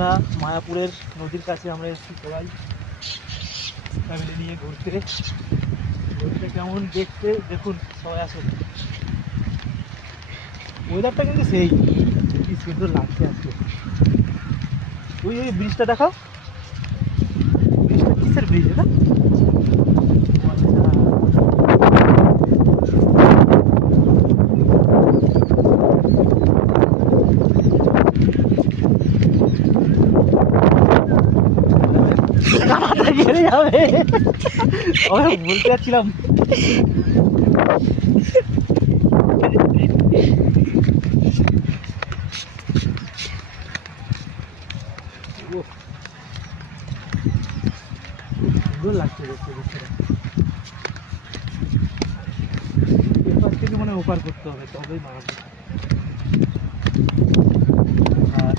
আমরা মায়াপুরের নদীর কাছে আমরা এসেছি সবাই ফ্যামিলি নিয়ে ঘুরতে। নদীটা কেমন দেখতে দেখুন সবাই আসুন। ওয়েদারটা কিন্তু সেই কি সুন্দর লাগছে আজকে। ওই ওই ব্রিজটা দেখাও, ব্রিজটা কিসের ব্রিজ এটা? ঘেরে যাবে বলতে যাচ্ছিলাম। সুন্দর লাগছে দেখতে দেখতে। এপার থেকে মনে ওপার করতে হবে তবেই মারাবে। আর